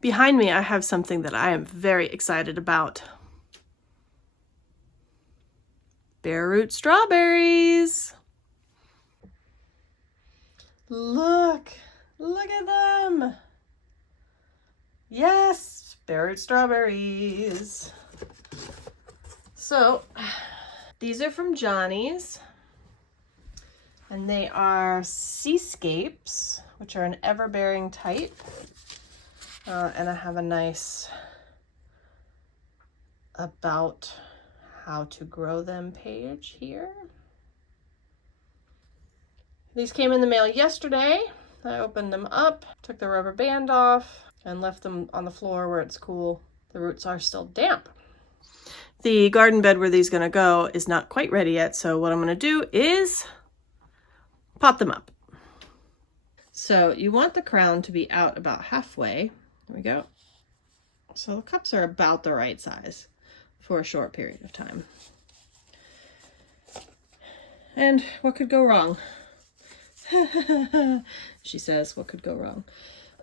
Behind me, I have something that I am very excited about. Bare root strawberries. Look at them. Yes, bare root strawberries. So, these are from Johnny's, and they are Seascapes, which are an ever-bearing type. And I have a nice about how to grow them page here. These came in the mail yesterday. I opened them up, took the rubber band off, and left them on the floor where it's cool. The roots are still damp. The garden bed where these are going to go is not quite ready yet, so what I'm going to do is pot them up. So you want the crown to be out about halfway. There we go. So the cups are about the right size for a short period of time. And what could go wrong? She says, what could go wrong?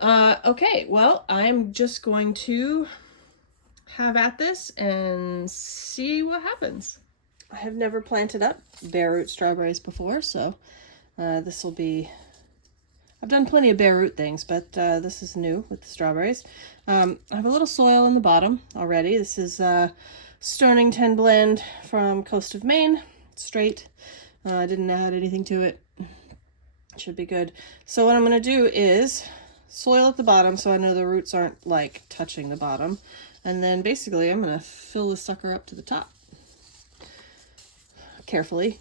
Okay, well, I'm just going to have at this and see what happens. I have never planted up bare root strawberries before, so this will be... I've done plenty of bare root things, but this is new with the strawberries. I have a little soil in the bottom already. This is Stonington blend from Coast of Maine, straight. I didn't add anything to it. Should be good. So what I'm going to do is soil at the bottom so I know the roots aren't like touching the bottom. And then basically I'm going to fill the sucker up to the top. Carefully.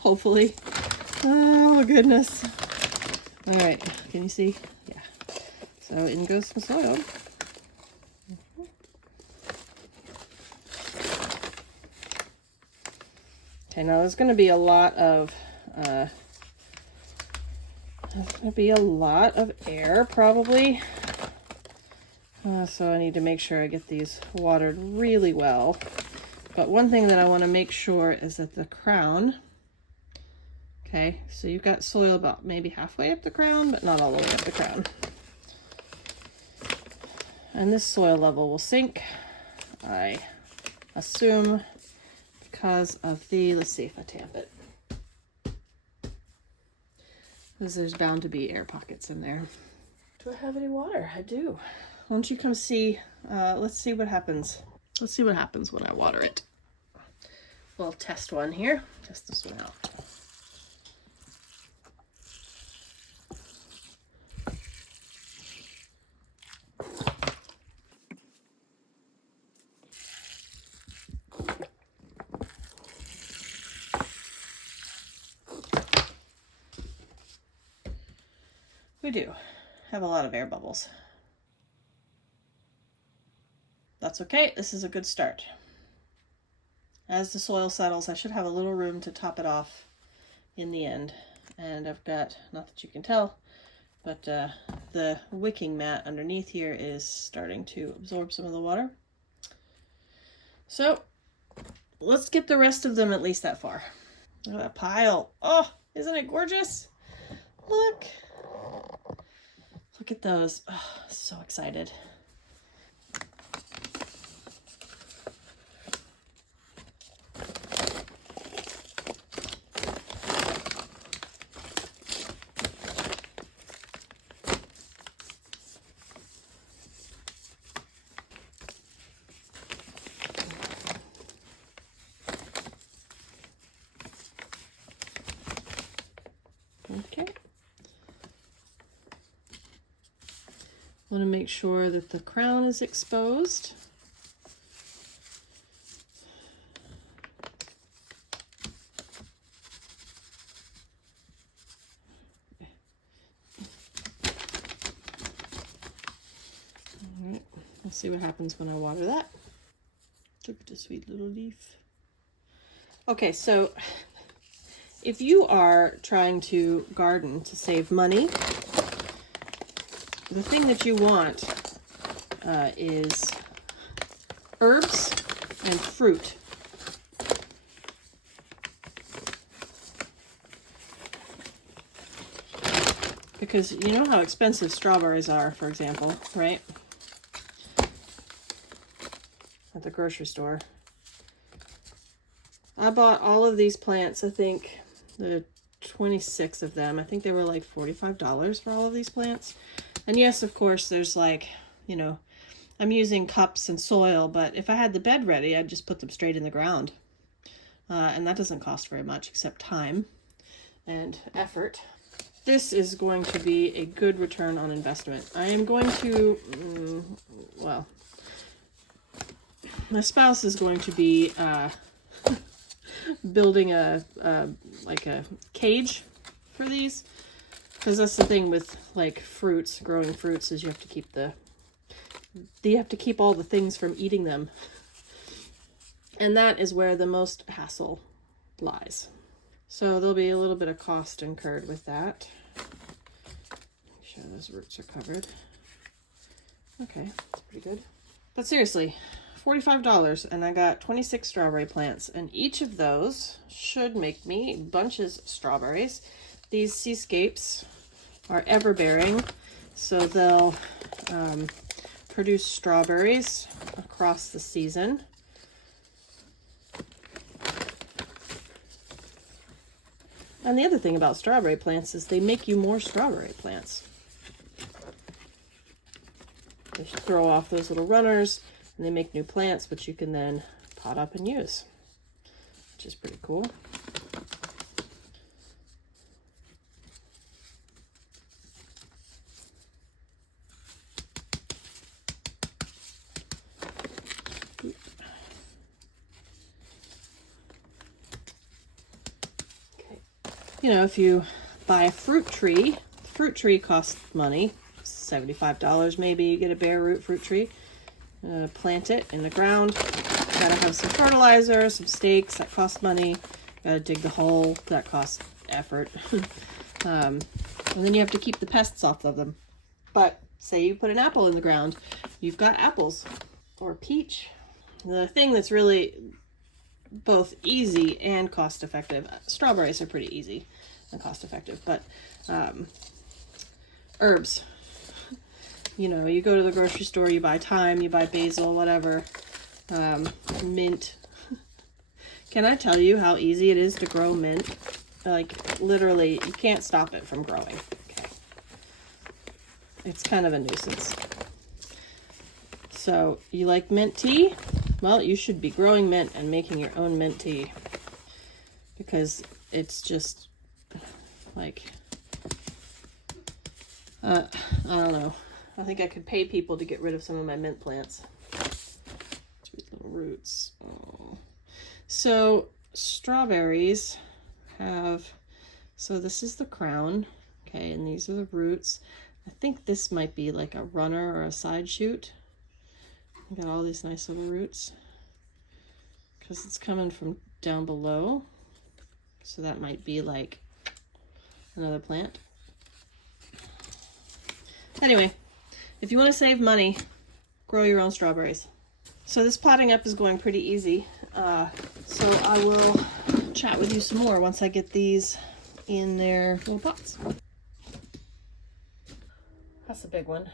Hopefully. Oh goodness. All right, can you see? Yeah. So in goes some soil. Okay, now there's going to be a lot of air probably. So I need to make sure I get these watered really well. But one thing that I want to make sure is that the crown, okay, so you've got soil about maybe halfway up the crown, but not all the way up the crown. And this soil level will sink, I assume, because of the, let's see if I tamp it. Because there's bound to be air pockets in there. Do I have any water? I do. Why don't you come see, let's see what happens. Let's see what happens when I water it. We'll test one here. Test this one out. We do have a lot of air bubbles. That's okay, this is a good start. As the soil settles, I should have a little room to top it off in the end. And I've got, not that you can tell, but the wicking mat underneath here is starting to absorb some of the water. So let's get the rest of them at least that far. Look at that pile. Oh, isn't it gorgeous? Look. Look at those. Oh, so excited. Okay. Want to make sure that the crown is exposed. All right, let's see what happens when I water that. Look at the sweet little leaf. Okay, so if you are trying to garden to save money, the thing that you want is herbs and fruit. Because you know how expensive strawberries are, for example, right? At the grocery store. I bought all of these plants, I think the 26 of them. I think they were like $45 for all of these plants. And yes, of course, there's like, you know, I'm using cups and soil, but if I had the bed ready, I'd just put them straight in the ground. And that doesn't cost very much except time and effort. This is going to be a good return on investment. I am going to, well, my spouse is going to be building like a cage for these, because that's the thing with like fruits, growing fruits, is you have to keep all the things from eating them, and that is where the most hassle lies. So there'll be a little bit of cost incurred with that. Make sure those roots are covered. Okay, that's pretty good. But seriously, $45, and I got 26 strawberry plants, and each of those should make me bunches of strawberries. These seascapes are ever-bearing, so they'll produce strawberries across the season. And the other thing about strawberry plants is they make you more strawberry plants. They throw off those little runners, and they make new plants, which you can then pot up and use, which is pretty cool. Okay. You know, if you buy a fruit tree, the fruit tree costs money, $75 maybe. You get a bare root fruit tree. Plant it in the ground. Gotta have some fertilizer, some stakes, that costs money. Gotta dig the hole, that costs effort. And then you have to keep the pests off of them. But say you put an apple in the ground, you've got apples. Or peach. The thing that's really both easy and cost effective, strawberries are pretty easy and cost effective, but herbs. You know, you go to the grocery store, you buy thyme, you buy basil, whatever, mint. Can I tell you how easy it is to grow mint? Like, literally, you can't stop it from growing. Okay. It's kind of a nuisance. So, you like mint tea? Well, you should be growing mint and making your own mint tea. Because it's just, like, I don't know. I think I could pay people to get rid of some of my mint plants. Sweet little roots. Oh. So strawberries have, so this is the crown, okay, and these are the roots. I think this might be like a runner or a side shoot. Got all these nice little roots because it's coming from down below. So that might be like another plant. Anyway, if you want to save money, grow your own strawberries. So this potting up is going pretty easy. So I will chat with you some more once I get these in their little pots. That's a big one.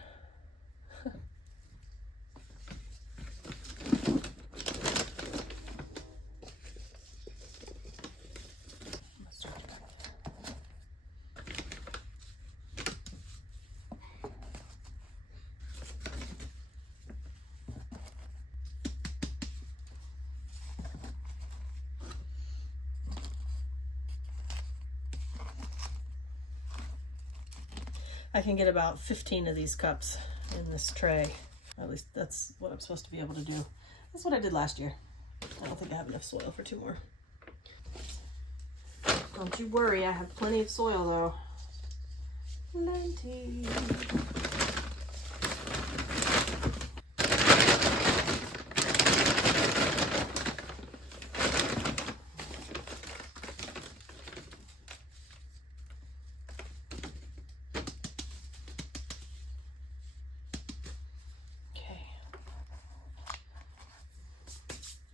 I can get about 15 of these cups in this tray. At least that's what I'm supposed to be able to do. That's what I did last year. I don't think I have enough soil for 2 more. Don't you worry, I have plenty of soil though. Plenty.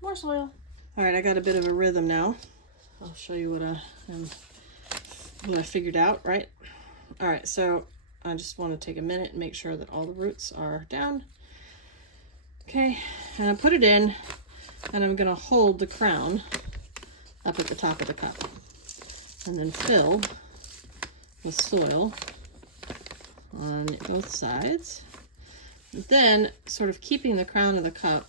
More soil. All right, I got a bit of a rhythm now. I'll show you what I figured out, right? All right, so I just want to take a minute and make sure that all the roots are down. Okay, and I put it in, and I'm gonna hold the crown up at the top of the cup, and then fill with soil on both sides. But then, sort of keeping the crown of the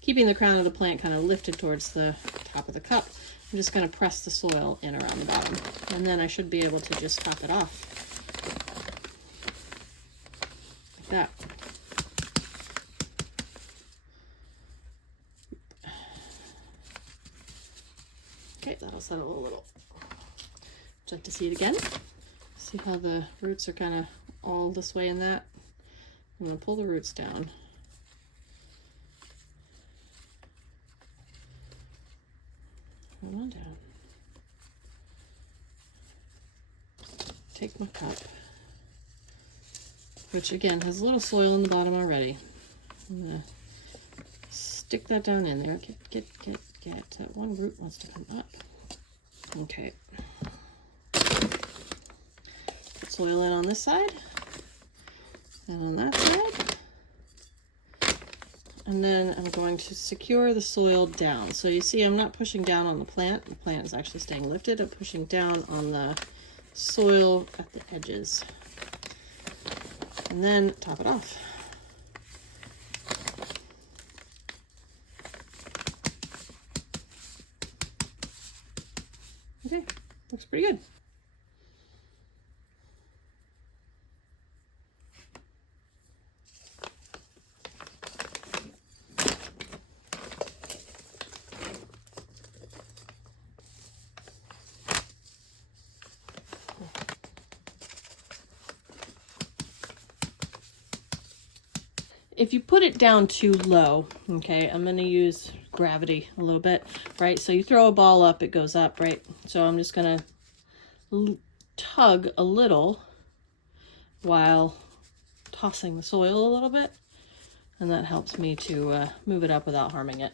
keeping the crown of the plant kind of lifted towards the top of the cup, I'm just going to press the soil in around the bottom, and then I should be able to just top it off like that. Okay, that'll settle a little. Would you like to see it again? See how the roots are kind of all this way in that? I'm going to pull the roots down. Hold on down. Take my cup, which again has a little soil in the bottom already. I'm going to stick that down in there. Get. That one root wants to come up. Okay. Put soil in on this side and on that side. And then I'm going to secure the soil down. So you see I'm not pushing down on the plant. The plant is actually staying lifted. I'm pushing down on the soil at the edges. And then top it off. Okay, looks pretty good. If you put it down too low, okay, I'm going to use gravity a little bit, right? So you throw a ball up, it goes up, right? So I'm just going to tug a little while tossing the soil a little bit, and that helps me to move it up without harming it.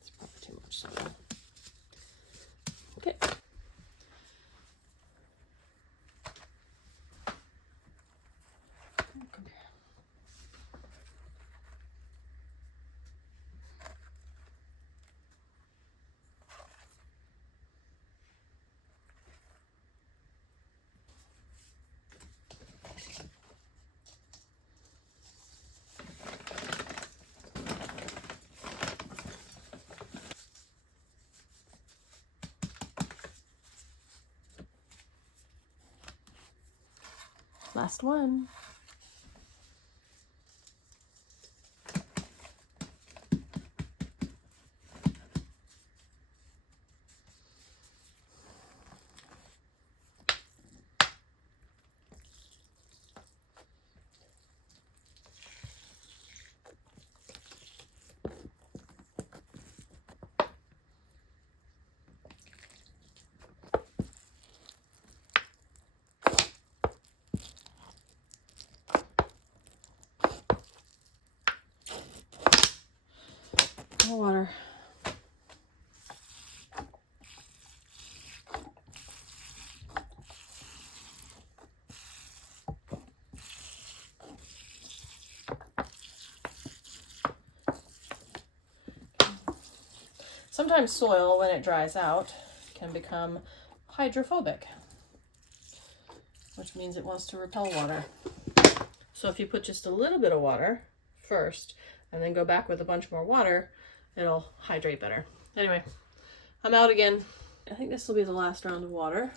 It's probably too much soil. Okay. Last one. More water. Sometimes soil, when it dries out, can become hydrophobic, which means it wants to repel water. So if you put just a little bit of water first and then go back with a bunch more water, it'll hydrate better. Anyway, I'm out again. I think this will be the last round of water.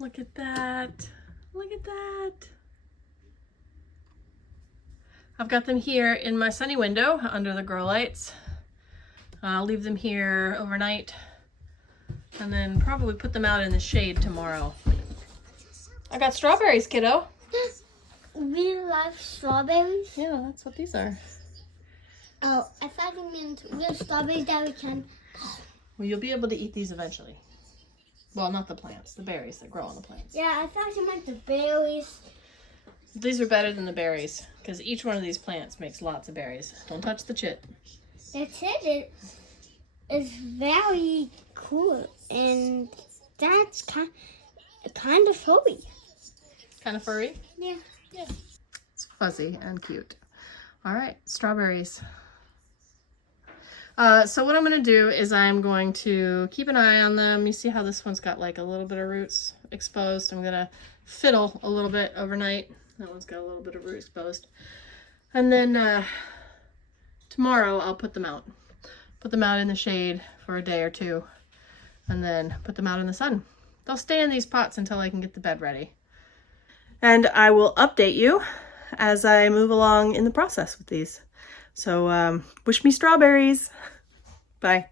Look at that. Look at that. I've got them here in my sunny window under the grow lights. I'll leave them here overnight and then probably put them out in the shade tomorrow. I got strawberries, kiddo. We like strawberries? Yeah, that's what these are. Oh, I thought you meant real strawberries that we can... Well, you'll be able to eat these eventually. Well, not the plants, the berries that grow on the plants. Yeah, I thought you meant the berries. These are better than the berries because each one of these plants makes lots of berries. Don't touch the chit. The tit is very cool, and that's kind of furry. Kind of furry? Yeah. It's fuzzy and cute. All right, strawberries. So what I'm going to do is I'm going to keep an eye on them. You see how this one's got like a little bit of roots exposed. I'm going to fiddle a little bit overnight. That one's got a little bit of root exposed. And then tomorrow I'll put them out. Put them out in the shade for a day or two. And then put them out in the sun. They'll stay in these pots until I can get the bed ready. And I will update you as I move along in the process with these. So wish me strawberries. Bye.